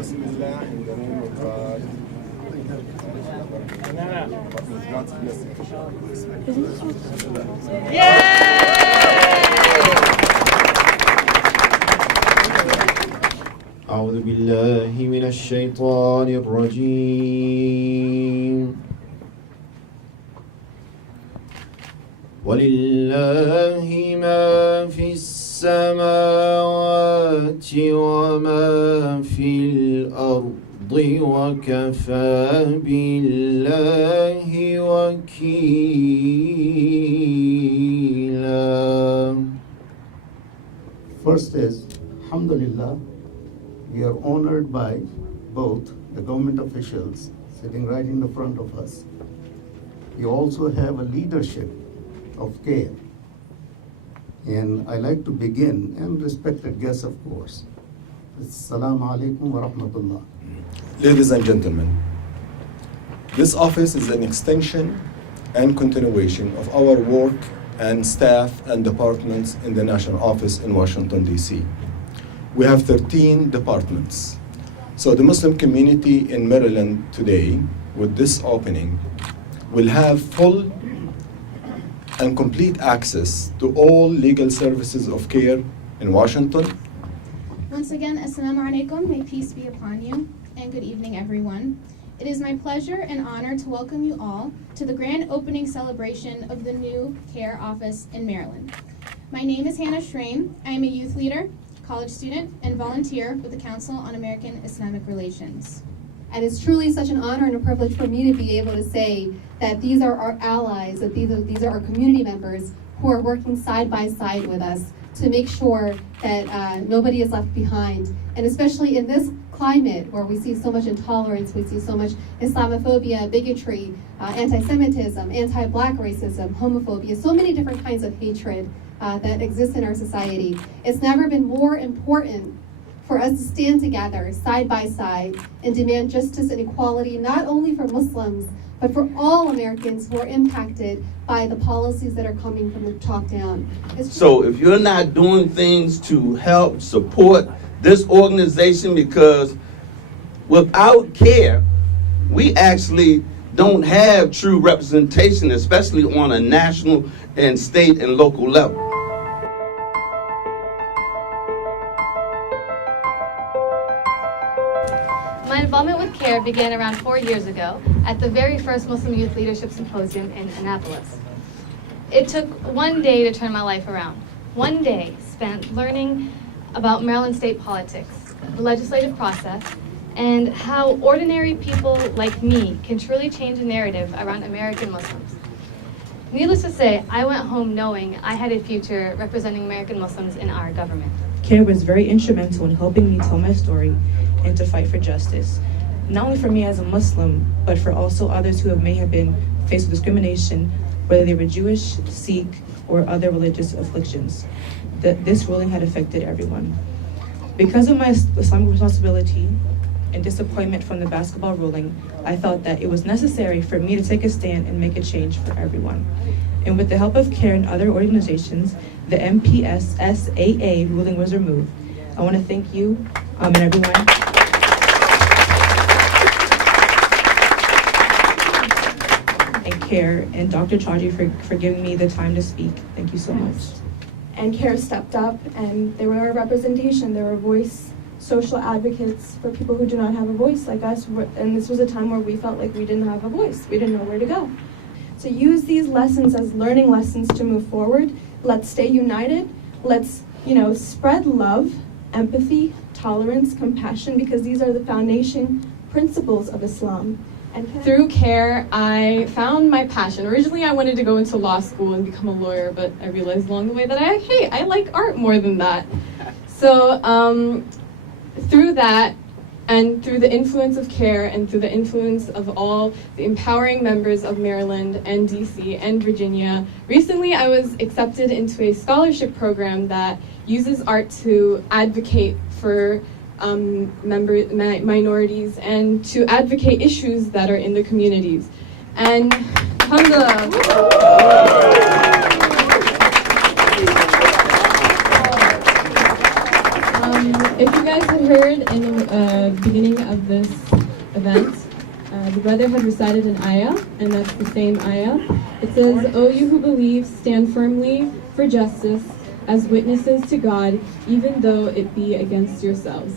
Bismillah, in the name of God. With God's blessing. أعوذ بالله من الشيطان الرجيم ولله ما في السماوات وما في الأرض وكفى بالله وكيلا. First is, Alhamdulillah, we are honored by both the government officials sitting right in the front of us. We also have a leadership of CAIR. And I like to begin, and respected guests, of course. Assalamu alaikum wa rahmatullah. Ladies and gentlemen, this office is an extension and continuation of our work and staff and departments in the national office in Washington, D.C. We have 13 departments. So the Muslim community in Maryland today, with this opening, will have full and complete access to all legal services of CAIR in Washington. Once again, Assalamu alaikum, may peace be upon you, and good evening, everyone. It is my pleasure and honor to welcome you all to the grand opening celebration of the new CAIR office in Maryland. My name is Hannah Schramm. I am a youth leader, college student, and volunteer with the Council on American Islamic Relations. And it's truly such an honor and a privilege for me to be able to say that these are our allies, that these are our community members who are working side by side with us to make sure that nobody is left behind. And especially in this climate where we see so much intolerance, we see so much Islamophobia, bigotry, anti-Semitism, anti-Black racism, homophobia, so many different kinds of hatred that exists in our society. It's never been more important for us to stand together, side by side, and demand justice and equality, not only for Muslims, but for all Americans who are impacted by the policies that are coming from the top down. So if you're not doing things to help support this organization, because without CAIR, we actually don't have true representation, especially on a national and state and local level. My involvement with CAIR began around 4 years ago at the very first Muslim Youth Leadership Symposium in Annapolis. It took one day to turn my life around. One day spent learning about Maryland state politics, the legislative process, and how ordinary people like me can truly change the narrative around American Muslims. Needless to say, I went home knowing I had a future representing American Muslims in our government. CAIR was very instrumental in helping me tell my story and to fight for justice, not only for me as a Muslim, but for also others who may have been faced with discrimination, whether they were Jewish, Sikh, or other religious afflictions. This ruling had affected everyone. Because of my Islamic responsibility and disappointment from the basketball ruling, I felt that it was necessary for me to take a stand and make a change for everyone. And with the help of CAIR and other organizations, the MPSSAA ruling was removed. I want to thank you and everyone. And CAIR and Dr. Chaudhry for giving me the time to speak. Thank you so much. And CAIR stepped up, and they were a representation. They were voice, social advocates for people who do not have a voice like us. And this was a time where we felt like we didn't have a voice. We didn't know where to go. So use these lessons as learning lessons to move forward. Let's stay united. Let's, spread love, empathy, tolerance, compassion, because these are the foundation principles of Islam. And through CAIR, I found my passion. Originally, I wanted to go into law school and become a lawyer, but I realized along the way that I like art more than that. So through that, and through the influence of CAIR, and through the influence of all the empowering members of Maryland and DC and Virginia, recently I was accepted into a scholarship program that uses art to advocate for minorities and to advocate issues that are in the communities. And alhamdulillah. If you guys had heard in the beginning of this event, the brother had recited an ayah, and that's the same ayah. It says, "O you who believe, stand firmly for justice as witnesses to God, even though it be against yourselves."